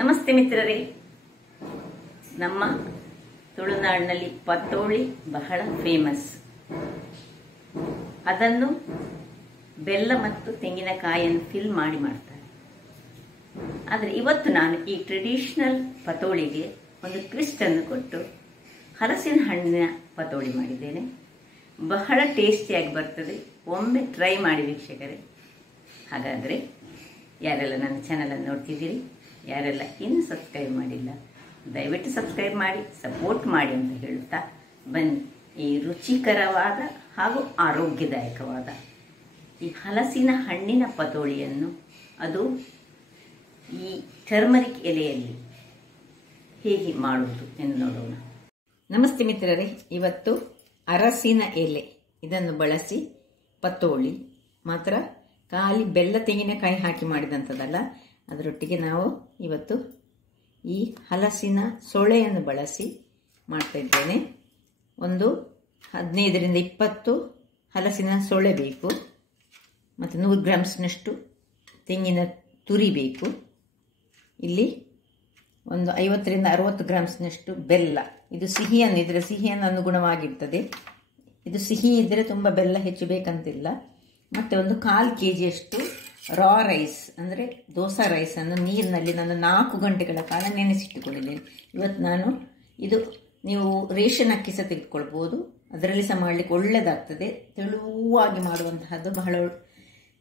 ನಮಸ್ತೆ ಮಿತ್ರರೇ. ನಮ್ಮ ತುಳುನಾಡಿನಲ್ಲಿ ಪತೋಳಿ ಬಹಳ ಫೇಮಸ್. ಅದನ್ನು ಬೆಲ್ಲ ಮತ್ತು ತೆಂಗಿನಕಾಯಿಯನ್ನು ಫಿಲ್ ಮಾಡಿ ಮಾಡ್ತಾರೆ. ಆದರೆ ಇವತ್ತು ನಾನು ಈ ಟ್ರೆಡಿಷನಲ್ ಪತೋಳಿಗೆ ಒಂದು ಟ್ವಿಸ್ಟ್ ಅನ್ನು ಕೊಟ್ಟು ಹಲಸಿನ ಹಣ್ಣಿನ ಪತೋಳಿ ಮಾಡಿದ್ದೇನೆ. ಬಹಳ ಟೇಸ್ಟಿಯಾಗಿ ಬರ್ತದೆ. ಒಮ್ಮೆ ಟ್ರೈ ಮಾಡಿ ವೀಕ್ಷಕರೇ. ಹಾಗಾದರೆ ಯಾರೆಲ್ಲ ನನ್ನ ಚಾನಲನ್ನು ನೋಡ್ತಿದ್ದೀರಿ, ಯಾರೆಲ್ಲ ಇನ್ನೂ ಸಬ್ಸ್ಕ್ರೈಬ್ ಮಾಡಿಲ್ಲ, ದಯವಿಟ್ಟು ಸಬ್ಸ್ಕ್ರೈಬ್ ಮಾಡಿ ಸಪೋರ್ಟ್ ಮಾಡಿ ಅಂತ ಹೇಳುತ್ತಾ ಬನ್ನಿ ಈ ರುಚಿಕರವಾದ ಹಾಗೂ ಆರೋಗ್ಯದಾಯಕವಾದ ಈ ಹಲಸಿನ ಹಣ್ಣಿನ ಪತೋಳಿಯನ್ನು, ಅದು ಈ ಟರ್ಮರಿಕ್ ಎಲೆಯಲ್ಲಿ ಹೇಗೆ ಮಾಡುವುದು ಎಂದು ನೋಡೋಣ. ನಮಸ್ತೆ ಮಿತ್ರರೇ. ಇವತ್ತು ಅರಸಿನ ಎಲೆ ಇದನ್ನು ಬಳಸಿ ಪತೋಳಿ ಮಾತ್ರ, ಖಾಲಿ ಬೆಲ್ಲ ತೆಂಗಿನಕಾಯಿ ಹಾಕಿ ಮಾಡಿದಂಥದ್ದಲ್ಲ. ಅದರೊಟ್ಟಿಗೆ ನಾವು ಇವತ್ತು ಈ ಹಲಸಿನ ಸೊಳೆಯನ್ನು ಬಳಸಿ ಮಾಡ್ತಾ ಇದ್ದೇನೆ. ಒಂದು 15ರಿಂದ 20 ಹಲಸಿನ ಸೊಳೆ ಬೇಕು, ಮತ್ತು 100 ಗ್ರಾಮ್ಸ್ನಷ್ಟು ತೆಂಗಿನ ತುರಿ ಬೇಕು. ಇಲ್ಲಿ ಒಂದು 50ರಿಂದ 60 ಗ್ರಾಮ್ಸ್ನಷ್ಟು ಬೆಲ್ಲ. ಇದು ಸಿಹಿಯನ್ನಿದ್ರೆ ಸಿಹಿಯನ್ನು ಅನುಗುಣವಾಗಿರ್ತದೆ. ಇದು ಸಿಹಿ ಇದ್ದರೆ ತುಂಬ ಬೆಲ್ಲ ಹೆಚ್ಚು ಬೇಕಂತಿಲ್ಲ. ಮತ್ತು ಒಂದು 1/4 kg ರಾ ರೈಸ್ ಅಂದರೆ ದೋಸಾ ರೈಸನ್ನು ನೀರಿನಲ್ಲಿ ನಾನು 4 ಗಂಟೆಗಳ ಕಾಲ ನೆನೆಸಿಟ್ಟುಕೊಂಡಿದ್ದೇನೆ. ಇವತ್ತು ನಾನು ಇದು ನೀವು ರೇಷನ್ ಅಕ್ಕಿ ಸಹ ತೆಗೆದುಕೊಳ್ಬೋದು, ಅದರಲ್ಲಿ ಸಹ ಮಾಡಲಿಕ್ಕೆ ಒಳ್ಳೆಯದಾಗ್ತದೆ. ತೆಳುವಾಗಿ ಮಾಡುವಂತಹದ್ದು ಬಹಳ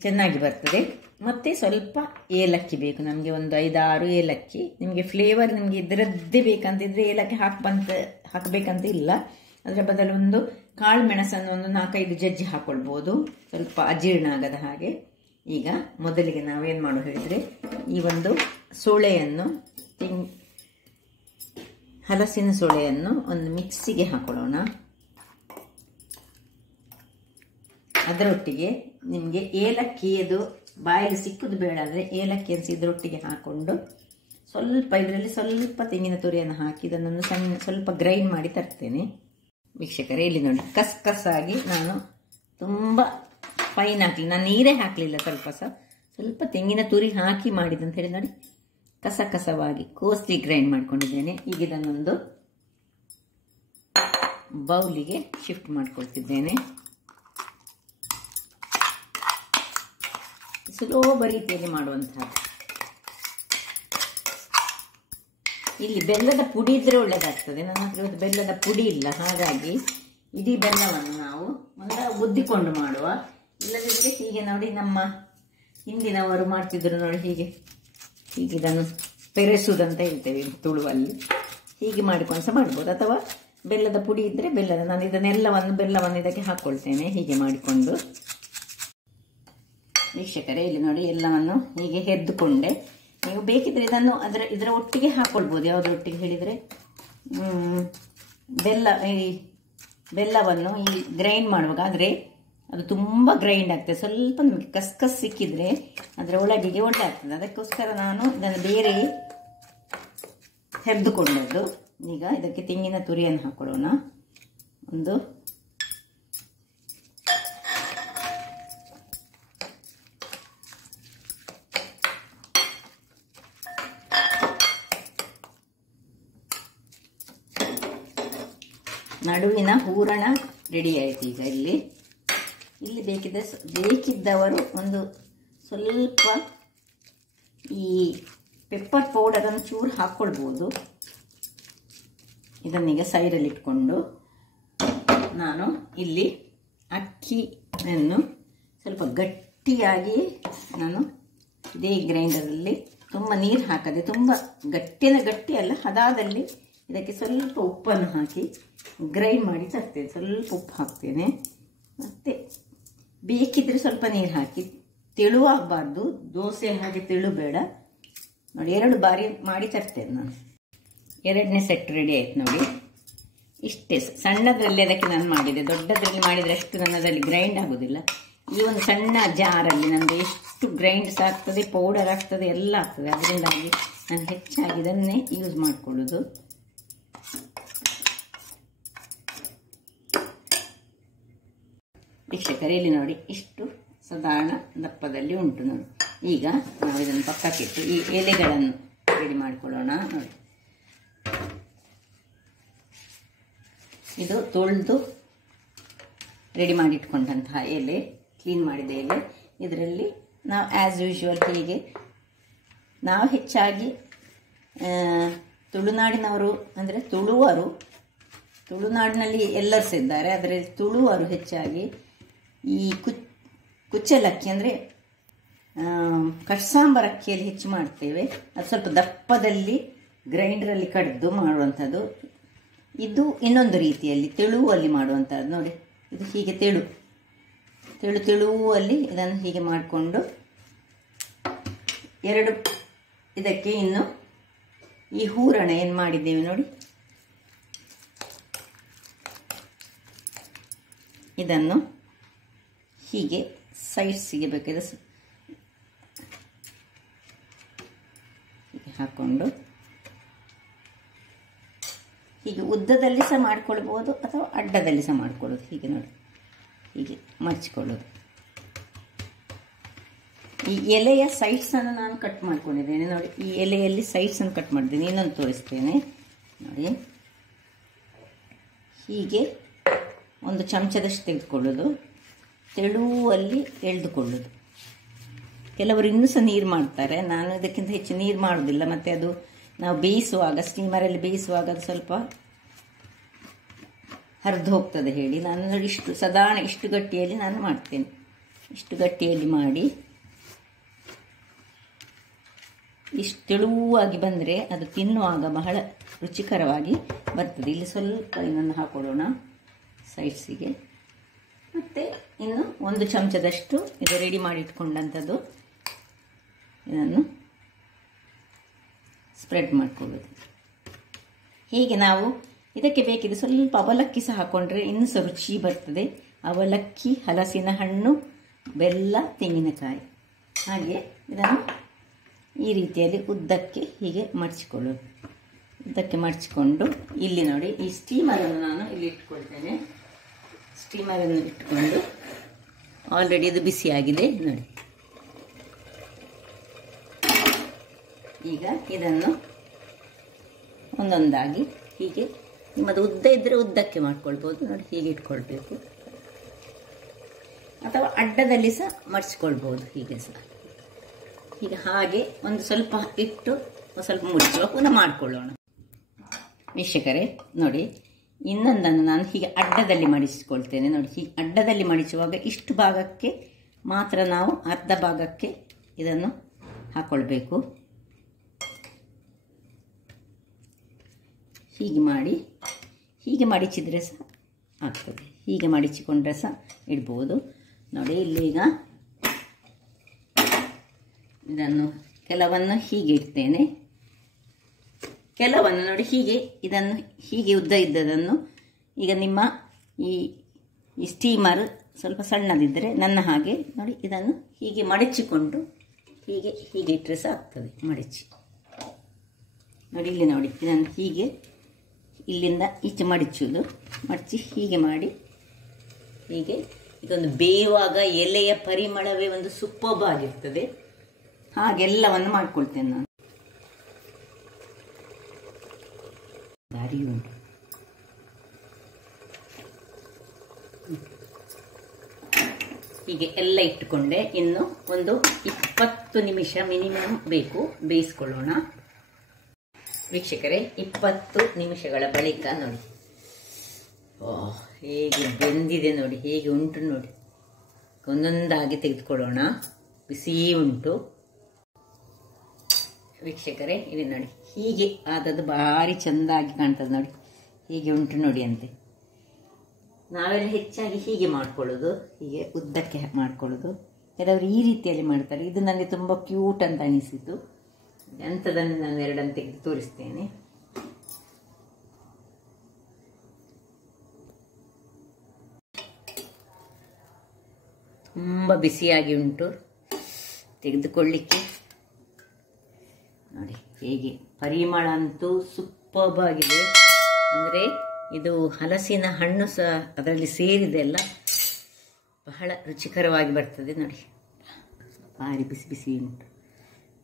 ಚೆನ್ನಾಗಿ ಬರ್ತದೆ. ಮತ್ತು ಸ್ವಲ್ಪ ಏಲಕ್ಕಿ ಬೇಕು ನಮಗೆ, ಒಂದು 5-6 ಏಲಕ್ಕಿ. ನಿಮಗೆ ಫ್ಲೇವರ್ ನಿಮಗೆ ಇದರದ್ದೇ ಬೇಕಂತಿದ್ರೆ ಏಲಕ್ಕಿ ಹಾಕಬೇಕಂತ ಇಲ್ಲ. ಅದರ ಬದಲು ಒಂದು ಕಾಳು ಮೆಣಸನ್ನು ಒಂದು 4-5 ಜಜ್ಜಿ ಹಾಕೊಳ್ಬೋದು, ಸ್ವಲ್ಪ ಅಜೀರ್ಣ ಆಗದ ಹಾಗೆ. ಈಗ ಮೊದಲಿಗೆ ನಾವೇನು ಮಾಡೋ ಹೇಳಿದರೆ, ಈ ಒಂದು ಸೊಳೆಯನ್ನು ಹಲಸಿನ ಸೊಳೆಯನ್ನು ಒಂದು ಮಿಕ್ಸಿಗೆ ಹಾಕೊಳ್ಳೋಣ. ಅದರೊಟ್ಟಿಗೆ ನಿಮಗೆ ಏಲಕ್ಕಿಯದು ಬಾಯಲ್ಲಿ ಸಿಕ್ಕುದು ಬೇಡ ಅಂದರೆ ಏಲಕ್ಕಿಯನ್ನು ಇದರೊಟ್ಟಿಗೆ ಹಾಕ್ಕೊಂಡು ಇದರಲ್ಲಿ ಸ್ವಲ್ಪ ತೆಂಗಿನ ತುರಿಯನ್ನು ಹಾಕಿ ಇದನ್ನು ಸ್ವಲ್ಪ ಗ್ರೈಂಡ್ ಮಾಡಿ ತರ್ತೇನೆ. ವೀಕ್ಷಕರೇ, ಇಲ್ಲಿ ನೋಡಿ, ಕಸ್ಕಸ್ಸಾಗಿ ನಾನು ತುಂಬ ಫೈನ್ ಹಾಕಲಿ, ನಾನು ನೀರೇ ಹಾಕಲಿಲ್ಲ. ಸ್ವಲ್ಪ ತೆಂಗಿನ ತುರಿ ಹಾಕಿ ಮಾಡಿದಂತ ಹೇಳಿ ನೋಡಿ, ಕಸವಾಗಿ ಕೋಸ್ಲಿ ಗ್ರೈಂಡ್ ಮಾಡ್ಕೊಂಡಿದ್ದೇನೆ. ಈಗ ಇದನ್ನೊಂದು ಬೌಲಿಗೆ ಶಿಫ್ಟ್ ಮಾಡ್ಕೊಳ್ತಿದ್ದೇನೆ. ಸುಲಭ ರೀತಿಯಲ್ಲಿ ಮಾಡುವಂತಹ. ಇಲ್ಲಿ ಬೆಲ್ಲದ ಪುಡಿ ಇದ್ರೆ ಒಳ್ಳೆಯದಾಗ್ತದೆ. ನನ್ನ ಹತ್ರ ಇವತ್ತು ಬೆಲ್ಲದ ಪುಡಿ ಇಲ್ಲ, ಹಾಗಾಗಿ ಇಡೀ ಬೆಲ್ಲವನ್ನು ನಾವು ಗುದ್ದಿಕೊಂಡು ಮಾಡುವ. ಇಲ್ಲದಿದ್ದರೆ ಹೀಗೆ ನೋಡಿ, ನಮ್ಮ ಹಿಂದಿನವರು ಮಾಡ್ತಿದ್ರು ನೋಡಿ, ಹೀಗೆ ಇದನ್ನು ಪೆರೆಸುವುದಂತ ಹೇಳ್ತೇವೆ ತುಳುವಲ್ಲಿ. ಹೀಗೆ ಮಾಡಿಕೊಂಡು ಸಹ ಮಾಡ್ಬೋದು. ಅಥವಾ ಬೆಲ್ಲದ ಪುಡಿ ಇದ್ದರೆ ನಾನು ಬೆಲ್ಲವನ್ನು ಇದಕ್ಕೆ ಹಾಕ್ಕೊಳ್ತೇನೆ ಹೀಗೆ ಮಾಡಿಕೊಂಡು. ವೀಕ್ಷಕರೇ, ಇಲ್ಲಿ ನೋಡಿ, ಎಲ್ಲವನ್ನು ಹೀಗೆ ಹೆದ್ದುಕೊಂಡೆ. ನೀವು ಬೇಕಿದ್ರೆ ಇದನ್ನು ಇದರ ಒಟ್ಟಿಗೆ ಹಾಕ್ಕೊಳ್ಬೋದು. ಯಾವುದರೊಟ್ಟಿಗೆ ಹೇಳಿದರೆ, ಬೆಲ್ಲವನ್ನು ಈ ಗ್ರೈಂಡ್ ಮಾಡುವಾಗ, ಆದರೆ ಅದು ತುಂಬ ಗ್ರೈಂಡ್ ಆಗ್ತದೆ. ಸ್ವಲ್ಪ ನಮಗೆ ಕಸ್ಕಸ್ ಸಿಕ್ಕಿದ್ರೆ ಅದರ ಒಳಗಿಗೆ ಒಳ್ಳೆ ಆಗ್ತದೆ. ಅದಕ್ಕೋಸ್ಕರ ನಾನು ಇದನ್ನು ಬೇರೆ ಹೆದ್ದುಕೊಂಡದ್ದು. ಈಗ ಇದಕ್ಕೆ ತೆಂಗಿನ ತುರಿಯನ್ನು ಹಾಕೊಳ್ಳೋಣ. ಒಂದು ನಡುವಿನ ಹೂರಣ ರೆಡಿ ಆಯಿತು. ಈಗ ಇಲ್ಲಿ ಬೇಕಿದ್ದವರು ಒಂದು ಸ್ವಲ್ಪ ಈ ಪೆಪ್ಪರ್ ಪೌಡರನ್ನು ಚೂರು ಹಾಕ್ಕೊಳ್ಬೋದು. ಇದನ್ನೀಗ ಸೈಡಲ್ಲಿ ಇಟ್ಕೊಂಡು ನಾನು ಇಲ್ಲಿ ಅಕ್ಕಿಯನ್ನು ಸ್ವಲ್ಪ ಗಟ್ಟಿಯಾಗಿ ನಾನು ಇದೇ ಗ್ರೈಂಡರಲ್ಲಿ ತುಂಬ ನೀರು ಹಾಕದೆ, ತುಂಬ ಗಟ್ಟಿ ಅಲ್ಲ, ಹದಾದಲ್ಲಿ ಇದಕ್ಕೆ ಸ್ವಲ್ಪ ಉಪ್ಪನ್ನು ಹಾಕಿ ಗ್ರೈಂಡ್ ಮಾಡಿ ತರ್ತೇನೆ. ಸ್ವಲ್ಪ ಉಪ್ಪು ಹಾಕ್ತೇನೆ, ಮತ್ತು ಬೇಕಿದ್ರೆ ಸ್ವಲ್ಪ ನೀರು ಹಾಕಿ. ತೆಳುವಾಗಬಾರ್ದು, ದೋಸೆ ಹಾಗೆ ತೆಳು ಬೇಡ ನೋಡಿ. 2 ಬಾರಿ ಮಾಡಿ ತರ್ತೇನೆ ನಾನು. 2ನೇ ಸೆಟ್ ರೆಡಿ ಆಯ್ತು ನೋಡಿ. ಇಷ್ಟೇ ಸಣ್ಣದರಲ್ಲಿ ಅದಕ್ಕೆ ನಾನು ಮಾಡಿದೆ. ದೊಡ್ಡದರಲ್ಲಿ ಮಾಡಿದರೆ ಅಷ್ಟು ನನ್ನದಲ್ಲಿ ಗ್ರೈಂಡ್ ಆಗೋದಿಲ್ಲ. ಈ ಒಂದು ಸಣ್ಣ ಜಾರಲ್ಲಿ ನಮಗೆ ಎಷ್ಟು ಗ್ರೈಂಡ್ಸ್ ಆಗ್ತದೆ, ಪೌಡರ್ ಆಗ್ತದೆ, ಎಲ್ಲ ಆಗ್ತದೆ. ಅದರಿಂದಾಗಿ ನಾನು ಹೆಚ್ಚಾಗಿ ಇದನ್ನೇ ಯೂಸ್ ಮಾಡಿಕೊಳ್ಳೋದು. ವೀಕ್ಷಕರೇ, ಇಲ್ಲಿ ನೋಡಿ, ಇಷ್ಟು ಸಾಧಾರಣ ದಪ್ಪದಲ್ಲಿ ಉಂಟು ನೋಡಿ. ಈಗ ನಾವು ಇದನ್ನು ಪಕ್ಕಕ್ಕಿಟ್ಟು ಈ ಎಲೆಗಳನ್ನು ರೆಡಿ ಮಾಡ್ಕೊಳ್ಳೋಣ. ನೋಡಿ, ಇದು ತೊಳೆದು ರೆಡಿ ಮಾಡಿಟ್ಕೊಂಡಂತಹ ಎಲೆ, ಕ್ಲೀನ್ ಮಾಡಿದ ಎಲೆ. ಇದರಲ್ಲಿ ನಾವು ಆ್ಯಸ್ ಯೂಶುವಲ್ ಹೀಗೆ ನಾವು ಹೆಚ್ಚಾಗಿ ತುಳುನಾಡಿನವರು ಅಂದರೆ ತುಳುನಾಡಿನಲ್ಲಿ ಎಲ್ಲರೂ ಇದ್ದಾರೆ. ಅದರಲ್ಲಿ ತುಳುವರು ಹೆಚ್ಚಾಗಿ ಈ ಕುಚ್ಚಲಕ್ಕಿ ಅಂದರೆ ಕಟ್ಸಾಂಬಾರ್ ಅಕ್ಕಿಯಲ್ಲಿ ಹೆಚ್ಚು ಮಾಡ್ತೇವೆ. ಅದು ಸ್ವಲ್ಪ ದಪ್ಪದಲ್ಲಿ ಗ್ರೈಂಡರಲ್ಲಿ ಕಡ್ದು ಮಾಡುವಂಥದ್ದು. ಇದು ಇನ್ನೊಂದು ರೀತಿಯಲ್ಲಿ ತೆಳುವಲ್ಲಿ ಮಾಡುವಂಥದ್ದು. ನೋಡಿ, ಇದು ಹೀಗೆ ತೆಳುವಲ್ಲಿ ಇದನ್ನು ಹೀಗೆ ಮಾಡಿಕೊಂಡು ಎರಡು ಇದಕ್ಕೆ ಇನ್ನು ಈ ಹೂರಣ ಏನು ಮಾಡಿದ್ದೇವೆ ನೋಡಿ, ಇದನ್ನು ಹೀಗೆ ಸೈಡ್ಸಿಗೆ ಬೇಕಾದ್ರೆ ಹೀಗೆ ಹಾಕ್ಕೊಂಡು ಹೀಗೆ ಉದ್ದದಲ್ಲಿ ಸಹ ಮಾಡ್ಕೊಳ್ಬೋದು ಅಥವಾ ಅಡ್ಡದಲ್ಲಿ ಸಹ ಮಾಡ್ಕೊಳ್ಳೋದು. ಹೀಗೆ ನೋಡಿ, ಹೀಗೆ ಮರ್ಚಿಕೊಳ್ಳೋದು. ಈ ಎಲೆಯ ಸೈಡ್ಸನ್ನು ನಾನು ಕಟ್ ಮಾಡ್ಕೊಂಡಿದ್ದೇನೆ ನೋಡಿ. ಈ ಎಲೆಯಲ್ಲಿ ಸೈಡ್ಸನ್ನು ಕಟ್ ಮಾಡಿದ್ದೇನೆ. ಇನ್ನೊಂದು ತೋರಿಸ್ತೇನೆ ನೋಡಿ. ಹೀಗೆ ಒಂದು ಚಮಚದಷ್ಟು ತೆಗೆದುಕೊಳ್ಳೋದು, ತೆಳುವಲ್ಲಿ ಎಳೆದುಕೊಳ್ಳೋದು. ಕೆಲವರು ಇನ್ನೂ ಸಹ ನೀರು ಮಾಡ್ತಾರೆ. ನಾನು ಇದಕ್ಕಿಂತ ಹೆಚ್ಚು ನೀರು ಮಾಡೋದಿಲ್ಲ. ಮತ್ತು ಅದು ನಾವು ಬೇಯಿಸುವಾಗ, ಸ್ಟೀಮರಲ್ಲಿ ಬೇಯಿಸುವಾಗ ಅದು ಸ್ವಲ್ಪ ಹರಿದು ಹೋಗ್ತದೆ ಹೇಳಿ ನಾನು ನೋಡಿ ಸಾಧಾರಣ ಇಷ್ಟು ಗಟ್ಟಿಯಲ್ಲಿ ನಾನು ಮಾಡ್ತೇನೆ. ಇಷ್ಟು ಗಟ್ಟಿಯಲ್ಲಿ ಮಾಡಿ ಇಷ್ಟು ತೆಳುವಾಗಿ ಬಂದರೆ ಅದು ತಿನ್ನುವಾಗ ಬಹಳ ರುಚಿಕರವಾಗಿ ಬರ್ತದೆ. ಇಲ್ಲಿ ಸ್ವಲ್ಪ ಇನ್ನೊಂದು ಹಾಕೊಳ್ಳೋಣ ಸೈಡ್ಸಿಗೆ. ಮತ್ತು ಇನ್ನು ಒಂದು ಚಮಚದಷ್ಟು ಇದು ರೆಡಿ ಮಾಡಿ ಇಟ್ಕೊಂಡಂಥದ್ದು ಇದನ್ನು ಸ್ಪ್ರೆಡ್ ಮಾಡ್ಕೊಳ್ಳೋದು. ಹೀಗೆ ನಾವು ಇದಕ್ಕೆ ಬೇಕಿದ್ರೆ ಸ್ವಲ್ಪ ಅವಲಕ್ಕಿ ಸಹ ಹಾಕ್ಕೊಂಡ್ರೆ ಇನ್ನೂ ಸಹ ರುಚಿ ಬರ್ತದೆ. ಅವಲಕ್ಕಿ, ಹಲಸಿನ ಹಣ್ಣು, ಬೆಲ್ಲ, ತೆಂಗಿನಕಾಯಿ. ಹಾಗೆ ಇದನ್ನು ಈ ರೀತಿಯಲ್ಲಿ ಉದ್ದಕ್ಕೆ ಹೀಗೆ ಮಡಚಿಕೊಳ್ಳೋದು. ಉದ್ದಕ್ಕೆ ಮಡಚಿಕೊಂಡು ಇಲ್ಲಿ ನೋಡಿ, ಈ ಸ್ಟೀಮರನ್ನು ನಾನು ಇಲ್ಲಿ ಇಟ್ಕೊಳ್ತೇನೆ. ಸ್ಟೀಮರನ್ನು ಇಟ್ಕೊಂಡು ಆಲ್ರೆಡಿ ಇದು ಬಿಸಿಯಾಗಿದೆ ನೋಡಿ. ಈಗ ಇದನ್ನು ಒಂದೊಂದಾಗಿ ಹೀಗೆ, ನಿಮ್ಮದು ಉದ್ದ ಇದ್ದರೆ ಉದ್ದಕ್ಕೆ ಮಾಡ್ಕೊಳ್ಬೋದು ನೋಡಿ. ಹೀಗೆ ಇಟ್ಕೊಳ್ಬೇಕು ಅಥವಾ ಅಡ್ಡದಲ್ಲಿ ಸಹ ಮಡಿಸ್ಕೊಳ್ಬೋದು. ಹೀಗೆ ಸಹ ಹೀಗೆ ಹಾಗೆ ಒಂದು ಸ್ವಲ್ಪ ಇಟ್ಟು ಸ್ವಲ್ಪ ಮುಚ್ಚುವ ಪುನಃ ಮಾಡಿಕೊಳ್ಳೋಣ. ವೀಕ್ಷಕರೇ ನೋಡಿ, ಇನ್ನೊಂದನ್ನು ನಾನು ಹೀಗೆ ಅಡ್ಡದಲ್ಲಿ ಮಡಿಸಿಕೊಳ್ತೇನೆ ನೋಡಿ. ಹೀಗೆ ಅಡ್ಡದಲ್ಲಿ ಮಡಿಸುವಾಗ ಇಷ್ಟು ಭಾಗಕ್ಕೆ ಮಾತ್ರ ನಾವು ಅರ್ಧ ಭಾಗಕ್ಕೆ ಇದನ್ನು ಹಾಕ್ಕೊಳ್ಬೇಕು. ಹೀಗೆ ಮಡಿಚಿದರೆ ಸಹ ಆಗ್ತದೆ. ಹೀಗೆ ಮಡಿಚಿಕೊಂಡ್ರೆ ಸಹ ಇಡ್ಬೋದು ನೋಡಿ. ಇಲ್ಲೀಗ ಇದನ್ನು ಕೆಲವನ್ನು ಹೀಗೆ ಇಡ್ತೇನೆ, ಕೆಲವನ್ನು ನೋಡಿ ಹೀಗೆ ಇದನ್ನು ಹೀಗೆ ಉದ್ದ ಇದ್ದದನ್ನು ಈಗ ನಿಮ್ಮ ಈ ಸ್ಟೀಮರ್ ಸ್ವಲ್ಪ ಸಣ್ಣದಿದ್ದರೆ ನನ್ನ ಹಾಗೆ ನೋಡಿ ಇದನ್ನು ಹೀಗೆ ಮಡಚಿಕೊಂಡು ಹೀಗೆ ಇಟ್ಟರೆ ಸಹ ಆಗ್ತದೆ. ಮಡಚಿ ನೋಡಿ, ಇಲ್ಲಿ ನೋಡಿ ಇದನ್ನು ಹೀಗೆ ಇಲ್ಲಿಂದ ಈಚೆ ಮಡಚಿ ಹೀಗೆ ಮಾಡಿ ಹೀಗೆ ಇದೊಂದು ಬೇಯುವಾಗ ಎಲೆಯ ಪರಿಮಳವೇ ಒಂದು ಸೂಪರ್ಬ್ ಆಗಿರ್ತದೆ. ಹಾಗೆಲ್ಲವನ್ನು ಮಾಡ್ಕೊಳ್ತೇನೆ ನಾನು. ಭಾರಿ ಉಂಟು. ಹೀಗೆ ಎಲ್ಲ ಇಟ್ಟುಕೊಂಡೆ. ಇನ್ನು ಒಂದು 20 ನಿಮಿಷ ಮಿನಿಮಮ್ ಬೇಕು ಬೇಯಿಸ್ಕೊಳ್ಳೋಣ. ವೀಕ್ಷಕರೇ, 20 ನಿಮಿಷಗಳ ಬಳಿಕ ನೋಡಿ ಹೇಗೆ ಬೆಂದಿದೆ ನೋಡಿ, ಹೇಗೆ ಉಂಟು ನೋಡಿ. ಒಂದೊಂದಾಗಿ ತೆಗೆದುಕೊಳ್ಳೋಣ. ಬಿಸಿ ಉಂಟು ವೀಕ್ಷಕರೇ. ಇಲ್ಲಿ ನೋಡಿ ಹೀಗೆ ಆದದ್ದು ಭಾರಿ ಚೆಂದಾಗಿ ಕಾಣ್ತದೆ ನೋಡಿ. ಹೀಗೆ ಉಂಟು ನೋಡಿ ಅಂತೆ. ನಾವೆಲ್ಲ ಹೆಚ್ಚಾಗಿ ಹೀಗೆ ಮಾಡ್ಕೊಳ್ಳೋದು, ಹೀಗೆ ಉದ್ದಕ್ಕೆ ಮಾಡ್ಕೊಳ್ಳೋದು. ಕೆಲವರು ಈ ರೀತಿಯಲ್ಲಿ ಮಾಡ್ತಾರೆ. ಇದು ನನಗೆ ತುಂಬ ಕ್ಯೂಟ್ ಅಂತ ಅನಿಸಿತು. ಅಂಥದನ್ನು ನಾನು ಎರಡನ್ನು ತೆಗೆದು ತೋರಿಸ್ತೇನೆ. ತುಂಬ ಬಿಸಿಯಾಗಿ ಉಂಟು, ತೆಗೆದುಕೊಳ್ಳಿಕ್ಕೆ ನೋಡಿ. ಹೇಗೆ ಪರಿಮಳ ಅಂತೂ ಸೂಪರ್ಬ್ ಆಗಿದೆ. ಅಂದರೆ ಇದು ಹಲಸಿನ ಹಣ್ಣು ಸಹ ಅದರಲ್ಲಿ ಸೇರಿದೆ ಅಲ್ಲ, ಬಹಳ ರುಚಿಕರವಾಗಿ ಬರ್ತದೆ ನೋಡಿ. ಭಾರಿ ಬಿಸಿ ಬಿಸಿ ಉಂಟು.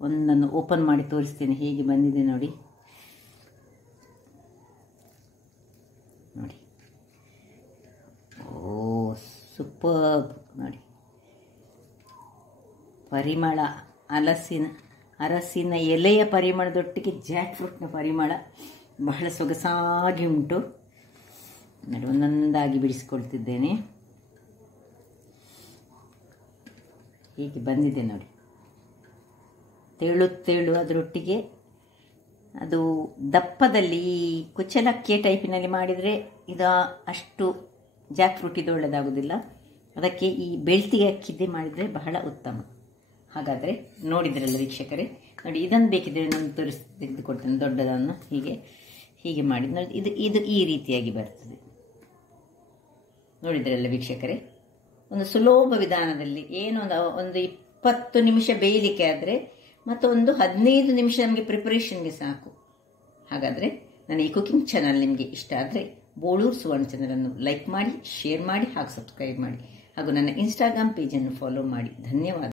ಒಂದನ್ನು ಓಪನ್ ಮಾಡಿ ತೋರಿಸ್ತೇನೆ ಹೇಗೆ ಬಂದಿದೆ ನೋಡಿ. ನೋಡಿ, ಓ ಸೂಪರ್ಬ್ ನೋಡಿ. ಪರಿಮಳ, ಅರಸಿನ ಎಲೆಯ ಪರಿಮಳದೊಟ್ಟಿಗೆ ಜಾಕ್ ಫ್ರೂಟ್ನ ಪರಿಮಳ ಬಹಳ ಸೊಗಸಾಗಿ ಉಂಟು ನೋಡಿ. ಒಂದೊಂದಾಗಿ ಬಿಡಿಸ್ಕೊಳ್ತಿದ್ದೇನೆ. ಹೀಗೆ ಬಂದಿದೆ ನೋಡಿ, ತೇಳು ಅದರೊಟ್ಟಿಗೆ. ಅದು ದಪ್ಪದಲ್ಲಿ ಕುಚ್ಚಲಕ್ಕಿಯ ಟೈಪಿನಲ್ಲಿ ಮಾಡಿದರೆ ಇದು ಅಷ್ಟು ಜಾಕ್ ಫ್ರೂಟ್ ಇದು ಒಳ್ಳೆಯದಾಗೋದಿಲ್ಲ. ಅದಕ್ಕೆ ಈ ಬೆಳ್ತಿಗೆ ಅಕ್ಕಿದ್ದೇ ಮಾಡಿದರೆ ಬಹಳ ಉತ್ತಮ. ಹಾಗಾದರೆ ನೋಡಿದ್ರಲ್ಲ ವೀಕ್ಷಕರೇ, ನೋಡಿ ಇದನ್ನು ಬೇಕಿದ್ರೆ ನಾನು ತೆಗೆದುಕೊಡ್ತೇನೆ ದೊಡ್ಡದನ್ನು. ಹೀಗೆ ಮಾಡಿ ನೋಡಿ, ಇದು ಈ ರೀತಿಯಾಗಿ ಬರ್ತದೆ. ನೋಡಿದ್ರಲ್ಲ ವೀಕ್ಷಕರೇ, ಒಂದು ಸುಲಭ ವಿಧಾನದಲ್ಲಿ ಏನು ಒಂದು 20 ನಿಮಿಷ ಬೇಯಲಿಕ್ಕೆ ಆದರೆ ಮತ್ತು ಒಂದು 15 ನಿಮಿಷ ನಮಗೆ ಪ್ರಿಪರೇಷನ್ಗೆ ಸಾಕು. ಹಾಗಾದರೆ ನನ್ನ ಈ ಕುಕಿಂಗ್ ಚಾನಲ್ ನಿಮಗೆ ಇಷ್ಟ ಆದರೆ ಬೋಳೂರು ಸುವರ್ಣ ಚಾನಲನ್ನು ಲೈಕ್ ಮಾಡಿ, ಶೇರ್ ಮಾಡಿ ಹಾಗೂ ಸಬ್ಸ್ಕ್ರೈಬ್ ಮಾಡಿ ಹಾಗೂ ನನ್ನ ಇನ್ಸ್ಟಾಗ್ರಾಮ್ ಪೇಜನ್ನು ಫಾಲೋ ಮಾಡಿ. ಧನ್ಯವಾದ.